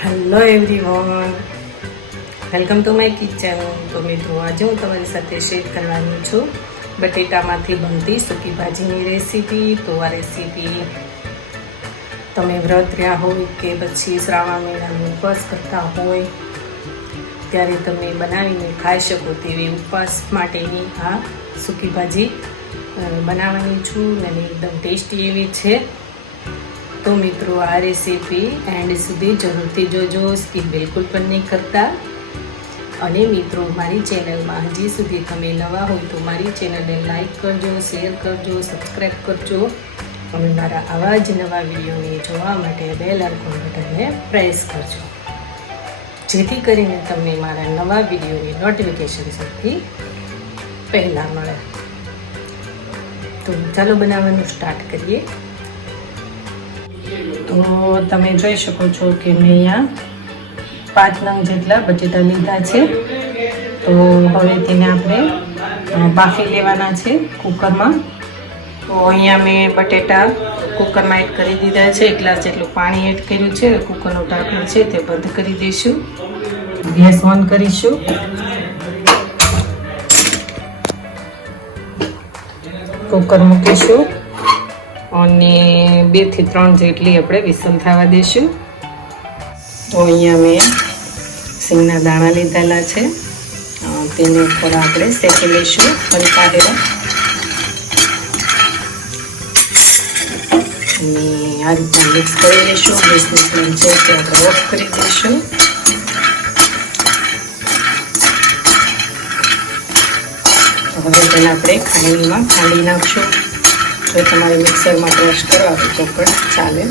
Hello everyone, welcome to my kitchen. તો મિત્રો, આજે હું તમારી સાથે શેર કરવાની છું બટેટામાંથી બનતી સૂકી ભાજીની રેસીપી. તો આ રેસીપી તમે વ્રત રહ્યા હોય કે પછી શ્રાવણ મહિનાનો ઉપવાસ કરતા હોય ત્યારે તમે બનાવીને ખાઈ શકો તેવી ઉપવાસ માટેની આ સૂકી ભાજી બનાવવાની છું અને એકદમ ટેસ્ટી એવી છે. તો મિત્રો, આ રેસીપી એન્ડ સુધી જરૂરથી જોજો, સ્કીપ બિલકુલ પણ નહીં કરતા. અને મિત્રો, મારી ચેનલમાં હજી સુધી તમે નવા હોય તો મારી ચેનલને લાઈક કરજો, શેર કરજો, સબસ્ક્રાઈબ કરજો અને મારા આવા જ નવા વિડીયોને જોવા માટે બેલ આઇકોન બટનને પ્રેસ કરજો, જેથી કરીને તમને મારા નવા વિડીયોની નોટિફિકેશન સૌથી પહેલાં મળે. તો ચાલો બનાવવાનું સ્ટાર્ટ કરીએ. તો તમે જોઈ શકો છો કે મેં અહીંયા 5 નંગ જેટલા બટેટા લીધા છે. તો હવે તેને આપણે બાફી લેવાના છે કુકરમાં. તો અહીંયા મેં બટેટા કુકરમાં એડ કરી દીધા છે. 1 ગ્લાસ જેટલું પાણી એડ કર્યું છે. કુકરનું ઢાંકણ છે તે બંધ કરી દઈશું. ગેસ ઓન કરીશું. કુકર મૂકીશું અને 2 થી 3 જેટલી આપણે વિસલ થવા દઈશું. તો અહીંયા મેં સિંગના દાણા લીધેલા છે, તેને થોડા આપણે શેકી લઈશું હલકા એવા. અને આ રીતના મિક્સ કરી લઈશું. ગેસની ફ્લેમ છે તે આપણે ઓફ કરી દઈશું. હવે તેને આપણે ખાંડણીમાં ખાંડી નાખશું. જો તમારે મિક્સરમાં ક્રશ કરવા હોય તો પણ ચાલે.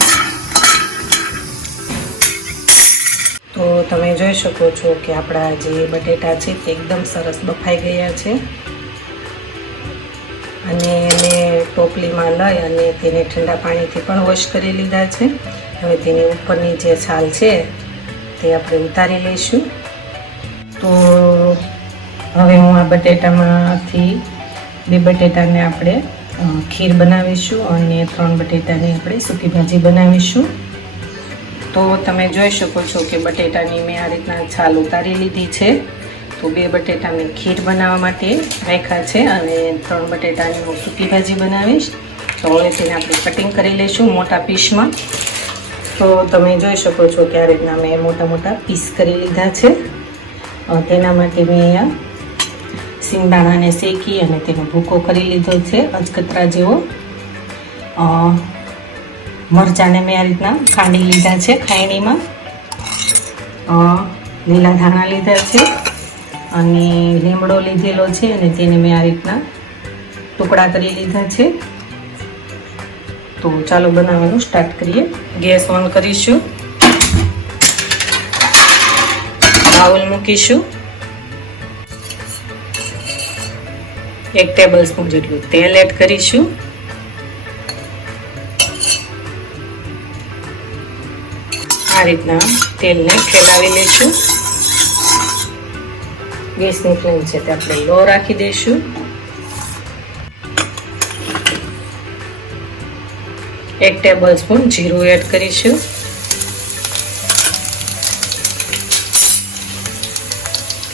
તો તમે જોઈ શકો છો કે આપણા જે બટેટા છે તે એકદમ સરસ બફાઈ ગયા છે. અને એને ટોપલીમાં લઈ અને તેને ઠંડા પાણીથી પણ વોશ કરી લીધા છે. હવે તેની ઉપરની જે છાલ છે તે આપણે ઉતારી લઈશું. તો હવે હું આ બટેટામાંથી 2 બટેટાને આપણે ખીર બનાવીશું અને 3 બટેટાની આપણે સૂકી ભાજી બનાવીશું. તો તમે જોઈ શકો છો કે બટેટાની મેં આ રીતના છાલ ઉતારી લીધી છે. તો 2 બટેટા મેં ખીર બનાવવા માટે રાખ્યા છે અને 3 બટેટાની હું સૂકી ભાજી બનાવીશ. તો હવે તેને આપણે કટિંગ કરી લઈશું મોટા પીસમાં. તો તમે જોઈ શકો છો કે આ રીતના મેં મોટા મોટા પીસ કરી લીધા છે. તેના માટે મેં અહીંયા સિંગદાણાને શેકી અને તેનો ભૂકો કરી લીધો છે અજકતરા જેવો. મરચાંને મેં આ રીતના ખાંડી લીધા છે ખાયણીમાં. લીલા ધાણા લીધા છે અને લીમડો લીધેલો છે અને તેને મેં આ રીતના ટુકડા કરી લીધા છે. તો ચાલો બનાવવાનું સ્ટાર્ટ કરીએ. ગેસ ઓન કરીશું. બાઉલ મૂકીશું. 1 ટેબલ સ્પૂન જેટલું તેલ એડ કરીશું. આ રીતના તેલને ફેલાવી લઈશું. ગેસની ફ્લેમ છે તે આપણે લો રાખી દઈશું. 1 ટેબલ સ્પૂન જીરું એડ કરીશું.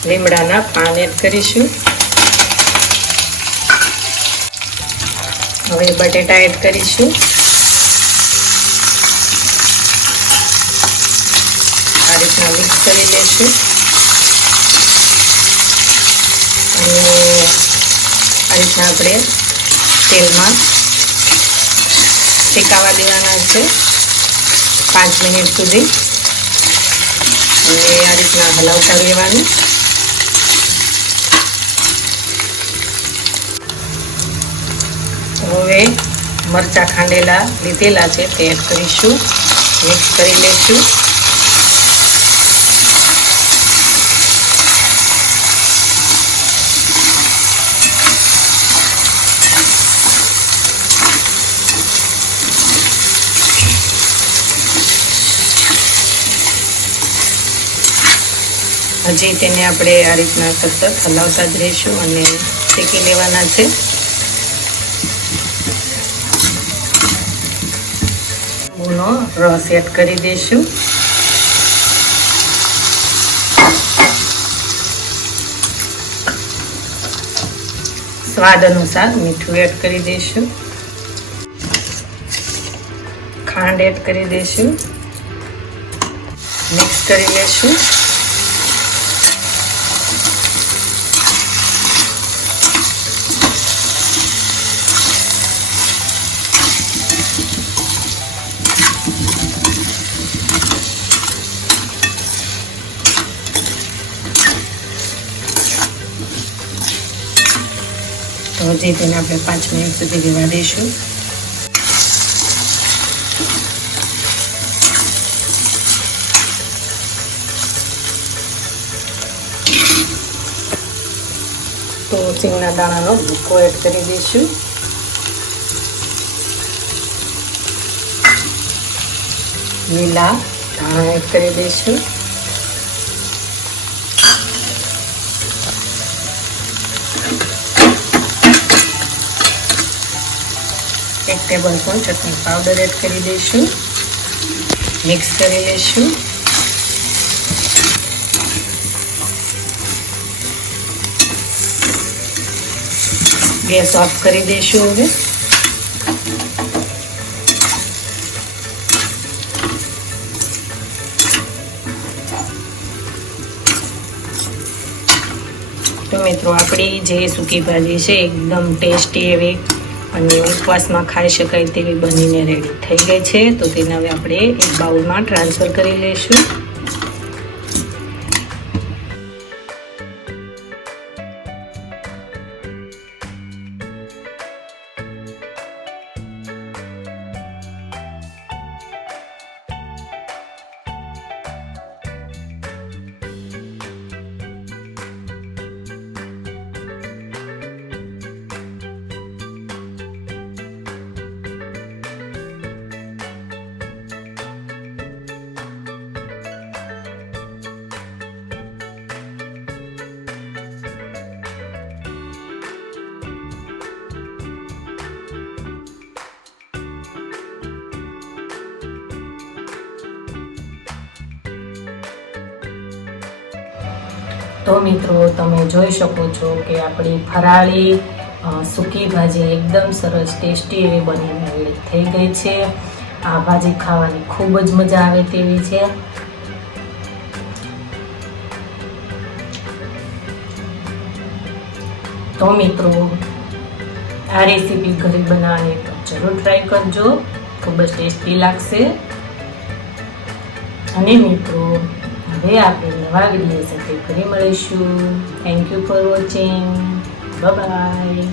લીમડાના પાન એડ કરીશું. હવે બટેટા એડ કરીશું. આ રીતના મિક્સ કરી લઈશું અને આ રીતના આપણે તેલમાં શેકાવા દેવાના છે 5 મિનિટ સુધી. અને આ રીતના હલાવતા રહેવાનું. હવે મરચાં ખાંડેલા લીધેલા છે તે એડ કરીશું. મિક્સ કરી લઈશું. હજી તેને આપણે આ રીતના સતત હલાવતા જ રહીશું અને શેકી લેવાના છે. લીંબુનો રસ એડ કરી દઈશું. સ્વાદ અનુસાર મીઠું એડ કરી દઈશું, ખાંડ એડ કરી દઈશું, મિક્સ કરી લઈશું. તો હજી તેને આપણે 5 મિનિટ સુધી રહેવા દઈશું. તો સિંગના દાણાનો ભૂકો એડ કરી દઈશું. લીલા ધાણા એડ કરી દઈશું. એક ટેબલ સ્પૂન ચટણી પાવડર એડ કરી દઈશું. મિક્સ કરી લઈશું. ગેસ ઓફ કરી દઈશું. હવે તો મિત્રો આપણી જે સૂકી ભાજી છે એકદમ ટેસ્ટી એવી અને ઉપવાસમાં ખાઈ શકાય તેવી બનીને રેડી થઈ ગઈ છે. તો તેને હવે આપણે એક બાઉલમાં ટ્રાન્સફર કરી લઈશું. તો મિત્રો તમે જોઈ શકો છો કે આપણી ફરાળી સૂકી ભાજી એકદમ સરસ ટેસ્ટી એવી બનીને રેડી થઈ ગઈ છે. આ ભાજી ખાવાની ખૂબ જ મજા આવે તેવી છે. તો મિત્રો આ રેસીપી ઘરે બનાવવાની તો જરૂર ટ્રાય કરજો, ખૂબ જ ટેસ્ટી લાગશે. અને મિત્રો હવે આપણે નવા વિડીયો સાથે ફરી મળીશું. Thank you for watching. Bye bye.